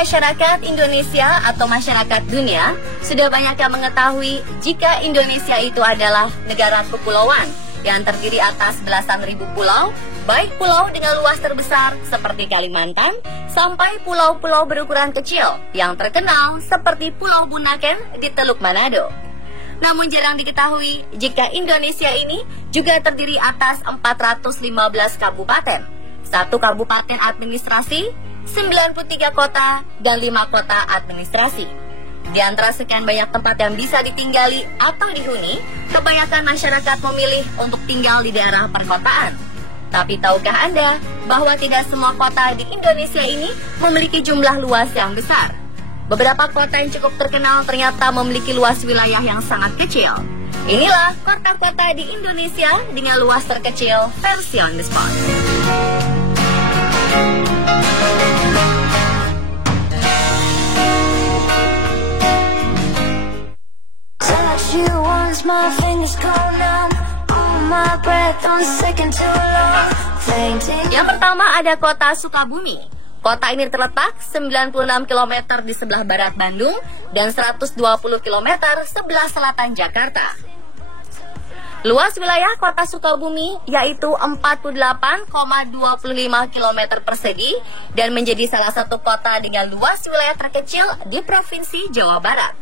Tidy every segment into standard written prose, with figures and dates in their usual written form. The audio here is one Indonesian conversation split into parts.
masyarakat Indonesia atau masyarakat dunia sudah banyak yang mengetahui jika Indonesia itu adalah negara kepulauan yang terdiri atas belasan ribu pulau, baik pulau dengan luas terbesar seperti Kalimantan, sampai pulau-pulau berukuran kecil yang terkenal seperti Pulau Bunaken di Teluk Manado. Namun jarang diketahui jika Indonesia ini juga terdiri atas 415 kabupaten, 1 kabupaten administrasi, 93 kota, dan 5 kota administrasi. Di antara sekian banyak tempat yang bisa ditinggali atau dihuni, kebanyakan masyarakat memilih untuk tinggal di daerah perkotaan. Tapi tahukah Anda bahwa tidak semua kota di Indonesia ini memiliki jumlah luas yang besar? Beberapa kota yang cukup terkenal ternyata memiliki luas wilayah yang sangat kecil. Inilah kota-kota di Indonesia dengan luas terkecil versi on the spot. Yang pertama ada kota Sukabumi. Kota ini terletak 96 km di sebelah barat Bandung dan 120 km sebelah selatan Jakarta. Luas wilayah kota Sukabumi yaitu 48,25 km persegi dan menjadi salah satu kota dengan luas wilayah terkecil di Provinsi Jawa Barat.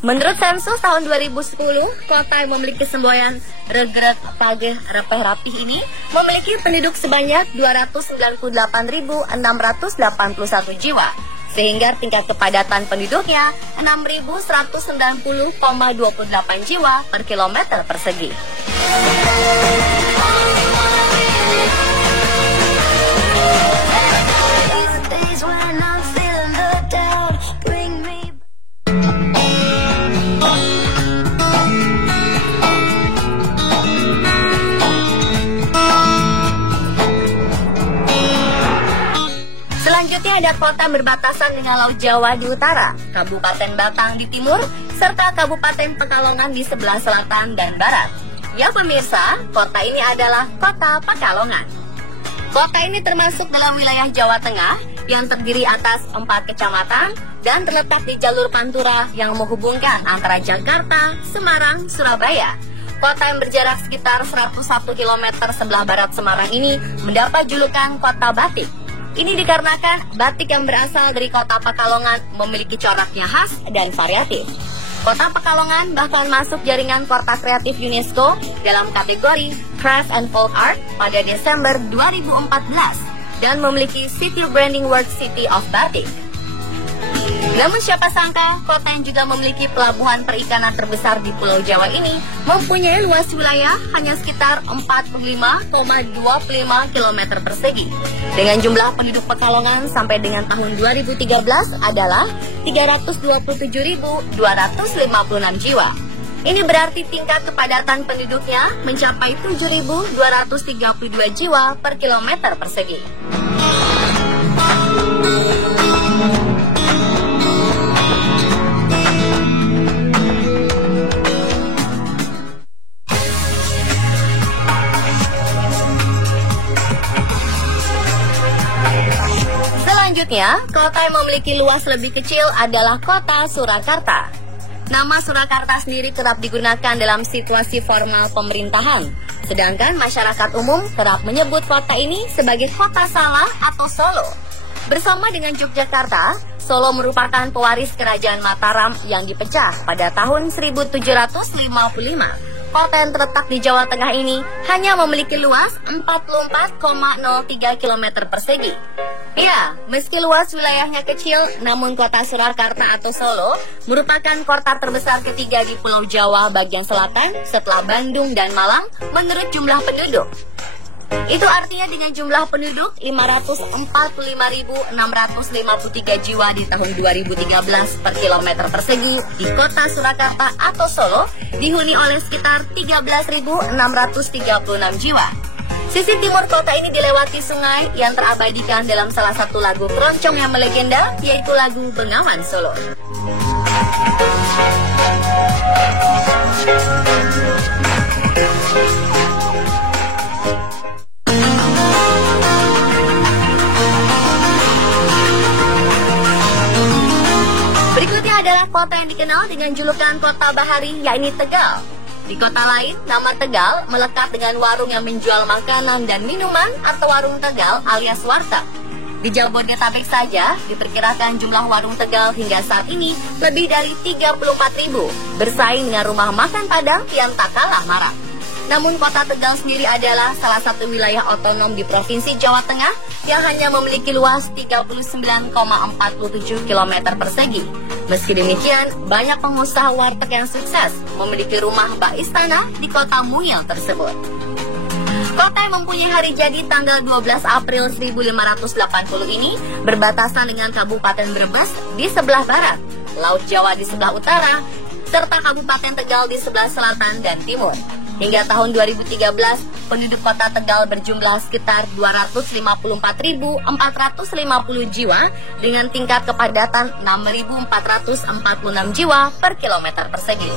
Menurut sensus tahun 2010, kota yang memiliki semboyan regrek pageh repeh rapih ini memiliki penduduk sebanyak 298.681 jiwa, sehingga tingkat kepadatan penduduknya 6.190,28 jiwa per kilometer persegi. Selanjutnya ada kota berbatasan dengan Laut Jawa di utara, Kabupaten Batang di timur, serta Kabupaten Pekalongan di sebelah selatan dan barat. Ya pemirsa, kota ini adalah kota Pekalongan. Kota ini termasuk dalam wilayah Jawa Tengah yang terdiri atas 4 kecamatan dan terletak di jalur Pantura yang menghubungkan antara Jakarta, Semarang, Surabaya. Kota yang berjarak sekitar 101 km sebelah barat Semarang ini mendapat julukan Kota Batik. Ini dikarenakan batik yang berasal dari kota Pekalongan memiliki coraknya khas dan variatif. Kota Pekalongan bahkan masuk jaringan kota kreatif UNESCO dalam kategori Craft and Folk Art pada Desember 2014 dan memiliki City Branding World City of Batik. Namun siapa sangka, kota yang juga memiliki pelabuhan perikanan terbesar di Pulau Jawa ini mempunyai luas wilayah hanya sekitar 45,25 km persegi. Dengan jumlah penduduk Pekalongan sampai dengan tahun 2013 adalah 327.256 jiwa. Ini berarti tingkat kepadatan penduduknya mencapai 7.232 jiwa per kilometer persegi. Selanjutnya, kota yang memiliki luas lebih kecil adalah kota Surakarta. Nama Surakarta sendiri kerap digunakan dalam situasi formal pemerintahan, sedangkan masyarakat umum kerap menyebut kota ini sebagai kota Salak atau Solo. Bersama dengan Yogyakarta, Solo merupakan pewaris kerajaan Mataram yang dipecah pada tahun 1755. Kota yang terletak di Jawa Tengah ini hanya memiliki luas 44,03 km persegi. Ya, meski luas wilayahnya kecil, namun kota Surakarta atau Solo merupakan kota terbesar ketiga di Pulau Jawa bagian selatan setelah Bandung dan Malang menurut jumlah penduduk. Itu artinya dengan jumlah penduduk 545.653 jiwa di tahun 2013 per kilometer persegi di kota Surakarta atau Solo dihuni oleh sekitar 13.636 jiwa. Sisi timur kota ini dilewati sungai yang terabadikan dalam salah satu lagu keroncong yang melegenda, yaitu lagu Bengawan Solo. kota yang dikenal dengan julukan kota bahari, yakni Tegal. Di kota lain, nama Tegal melekat dengan warung yang menjual makanan dan minuman atau warung Tegal alias warteg. Di Jabodetabek saja, diperkirakan jumlah warung Tegal hingga saat ini lebih dari 34.000, bersaing dengan rumah makan Padang yang tak kalah marak. Namun kota Tegal sendiri adalah salah satu wilayah otonom di Provinsi Jawa Tengah yang hanya memiliki luas 39,47 km persegi. Meski demikian, banyak pengusaha warteg yang sukses memiliki rumah bak istana di kota mungil tersebut. Kota yang mempunyai hari jadi tanggal 12 April 1580 ini berbatasan dengan Kabupaten Brebes di sebelah barat, Laut Jawa di sebelah utara, serta Kabupaten Tegal di sebelah selatan dan timur. Hingga tahun 2013, penduduk kota Tegal berjumlah sekitar 254.450 jiwa dengan tingkat kepadatan 6.446 jiwa per kilometer persegi.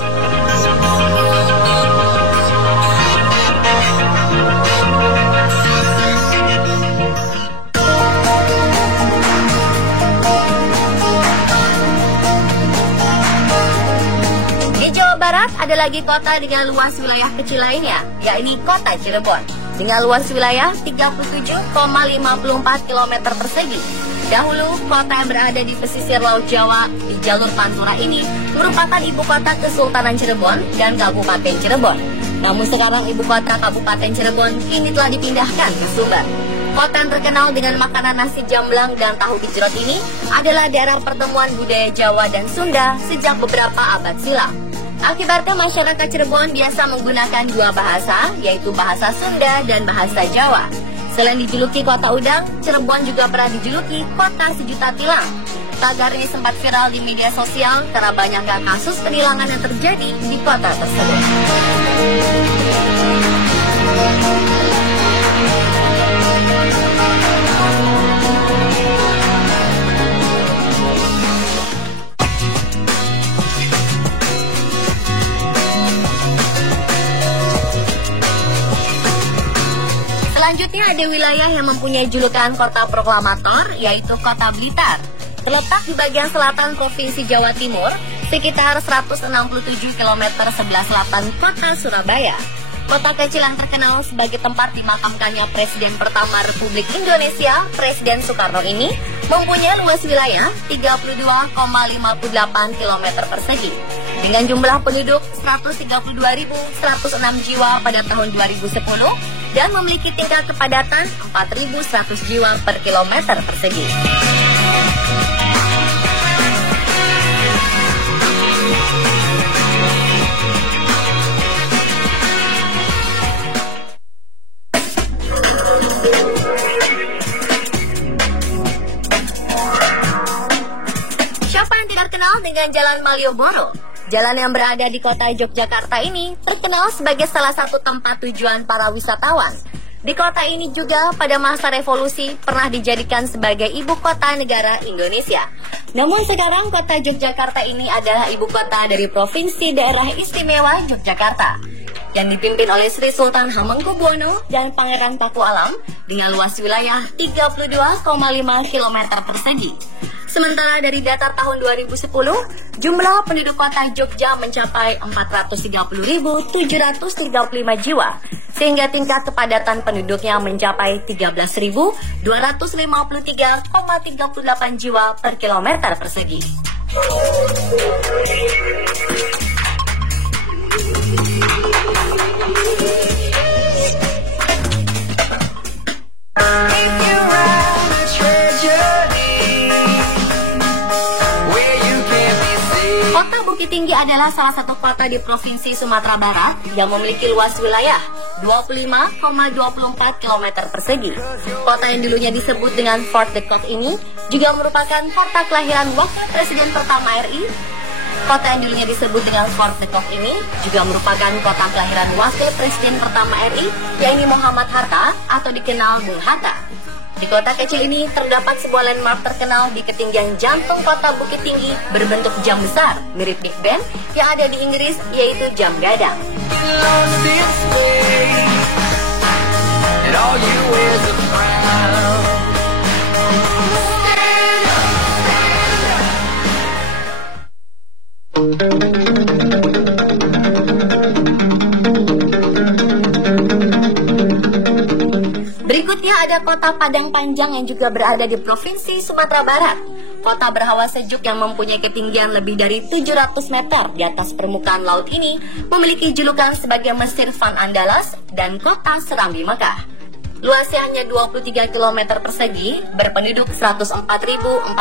Barat ada lagi kota dengan luas wilayah kecil lainnya, yakni kota Cirebon, dengan luas wilayah 37,54 km persegi. Dahulu, kota yang berada di pesisir Laut Jawa di jalur Pantura ini merupakan ibu kota Kesultanan Cirebon dan Kabupaten Cirebon. Namun sekarang ibu kota Kabupaten Cirebon kini telah dipindahkan ke Sumbar. Kota yang terkenal dengan makanan nasi jamblang dan tahu gejrot ini adalah daerah pertemuan budaya Jawa dan Sunda sejak beberapa abad silam. Akibatnya masyarakat Cirebon biasa menggunakan dua bahasa, yaitu bahasa Sunda dan bahasa Jawa. Selain dijuluki kota udang, Cirebon juga pernah dijuluki kota sejuta tilang. Tagar ini sempat viral di media sosial karena banyaknya kasus penilangan yang terjadi di kota tersebut. Selanjutnya ada wilayah yang mempunyai julukan kota proklamator, yaitu kota Blitar. Terletak di bagian selatan Provinsi Jawa Timur, sekitar 167 km sebelah selatan kota Surabaya. Kota kecil yang terkenal sebagai tempat dimakamkannya Presiden pertama Republik Indonesia, Presiden Soekarno ini, mempunyai luas wilayah 32,58 km persegi. Dengan jumlah penduduk 132.106 jiwa pada tahun 2010 dan memiliki tingkat kepadatan 4.100 jiwa per kilometer persegi. Siapa yang tidak kenal dengan Jalan Malioboro? Jalan yang berada di kota Yogyakarta ini terkenal sebagai salah satu tempat tujuan para wisatawan. Di kota ini juga pada masa revolusi pernah dijadikan sebagai ibu kota negara Indonesia. Namun sekarang kota Yogyakarta ini adalah ibu kota dari Provinsi Daerah Istimewa Yogyakarta yang dipimpin oleh Sri Sultan Hamengkubuwono dan Pangeran Pakualam dengan luas wilayah 32,5 km persegi. Sementara dari data tahun 2010, jumlah penduduk kota Jogja mencapai 430.735 jiwa, sehingga tingkat kepadatan penduduknya mencapai 13.253,38 jiwa per kilometer persegi. Kota Bukit Tinggi adalah salah satu kota di Provinsi Sumatera Barat yang memiliki luas wilayah 25,24 km persegi. Kota yang dulunya disebut dengan Fort de Kock ini juga merupakan kota kelahiran Wakil Presiden pertama RI. Kota yang dulunya disebut dengan Fort de Kock ini juga merupakan kota kelahiran Wakil Presiden pertama RI, yaitu Muhammad Hatta atau dikenal Bung Hatta. Di kota kecil ini terdapat sebuah landmark terkenal di ketinggian jantung kota Bukit Tinggi berbentuk jam besar mirip Big Ben yang ada di Inggris, yaitu jam gadang. Berikutnya ada kota Padang Panjang yang juga berada di Provinsi Sumatera Barat. Kota berhawa sejuk yang mempunyai ketinggian lebih dari 700 meter di atas permukaan laut ini memiliki julukan sebagai Mesir Van Andalas dan Kota Serambi Mekah. Luasnya hanya 23 km persegi, berpenduduk 104.499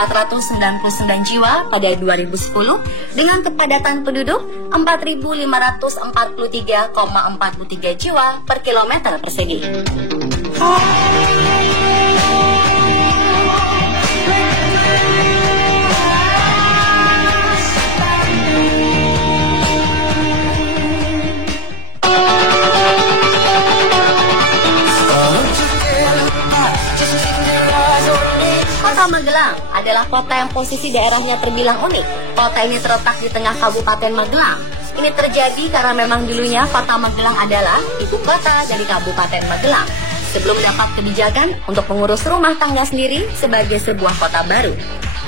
jiwa pada 2010 dengan kepadatan penduduk 4.543,43 jiwa per kilometer persegi. Kota Magelang adalah kota yang posisi daerahnya terbilang unik. Kota ini terletak di tengah Kabupaten Magelang. Ini terjadi karena memang dulunya Kota Magelang adalah ibu kota dari Kabupaten Magelang sebelum mendapat kebijakan untuk mengurus rumah tangga sendiri sebagai sebuah kota baru.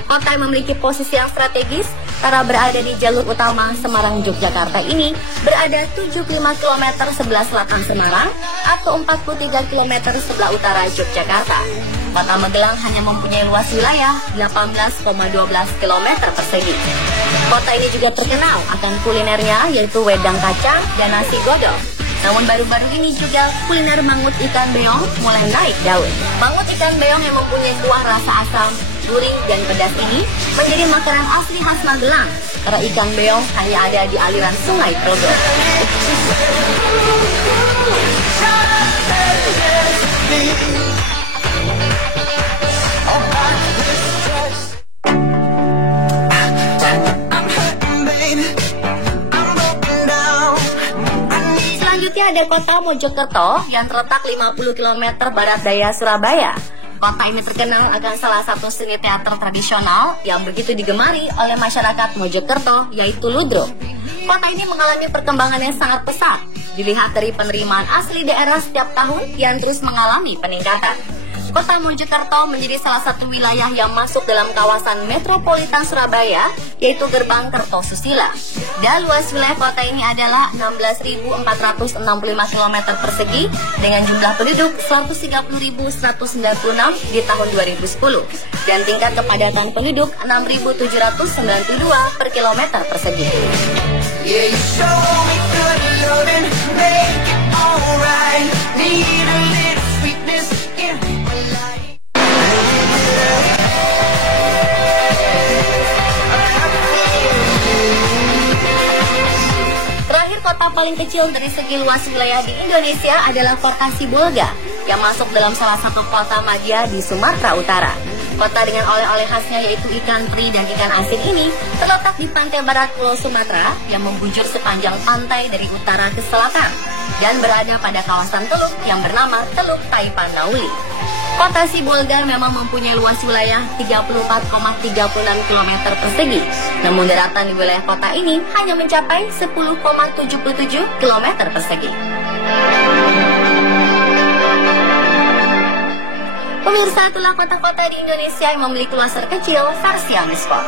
Kota yang memiliki posisi yang strategis karena berada di jalur utama Semarang-Yogyakarta ini berada 75 km sebelah selatan Semarang atau 43 km sebelah utara Yogyakarta. Kota Magelang hanya mempunyai luas wilayah 18,12 km persegi. Kota ini juga terkenal akan kulinernya yaitu wedang kacang dan nasi godong. Namun baru-baru ini juga kuliner mangut ikan beong mulai naik daun. Mangut ikan beong yang mempunyai kuah rasa asam, gurih dan pedas ini menjadi makanan asli khas Magelang karena ikan beong hanya ada di aliran Sungai Progo. Selanjutnya ada kota Mojokerto yang terletak 50 km barat daya Surabaya. Kota ini terkenal akan salah satu seni teater tradisional yang begitu digemari oleh masyarakat Mojokerto, yaitu ludruk. Kota ini mengalami perkembangan yang sangat pesat, dilihat dari penerimaan asli daerah setiap tahun yang terus mengalami peningkatan. Kota Mojokerto menjadi salah satu wilayah yang masuk dalam kawasan metropolitan Surabaya, yaitu Gerbang Kertosusila. Dan luas wilayah kota ini adalah 16.465 km persegi dengan jumlah penduduk 130.196 di tahun 2010 dan tingkat kepadatan penduduk 6.792 per kilometer persegi. Kota paling kecil dari segi luas wilayah di Indonesia adalah Kota Sibolga yang masuk dalam salah satu kota madya di Sumatera Utara. Kota dengan oleh-oleh khasnya yaitu ikan teri dan ikan asin ini terletak di pantai barat Pulau Sumatera yang membujur sepanjang pantai dari utara ke selatan dan berada pada kawasan teluk yang bernama Teluk Taipan Nauli. Kota Sibolga memang mempunyai luas wilayah 34,36 km persegi, namun daratan di wilayah kota ini hanya mencapai 10,77 km persegi. Pemirsa, itulah kota-kota di Indonesia yang memiliki luas terkecil versi Amisport.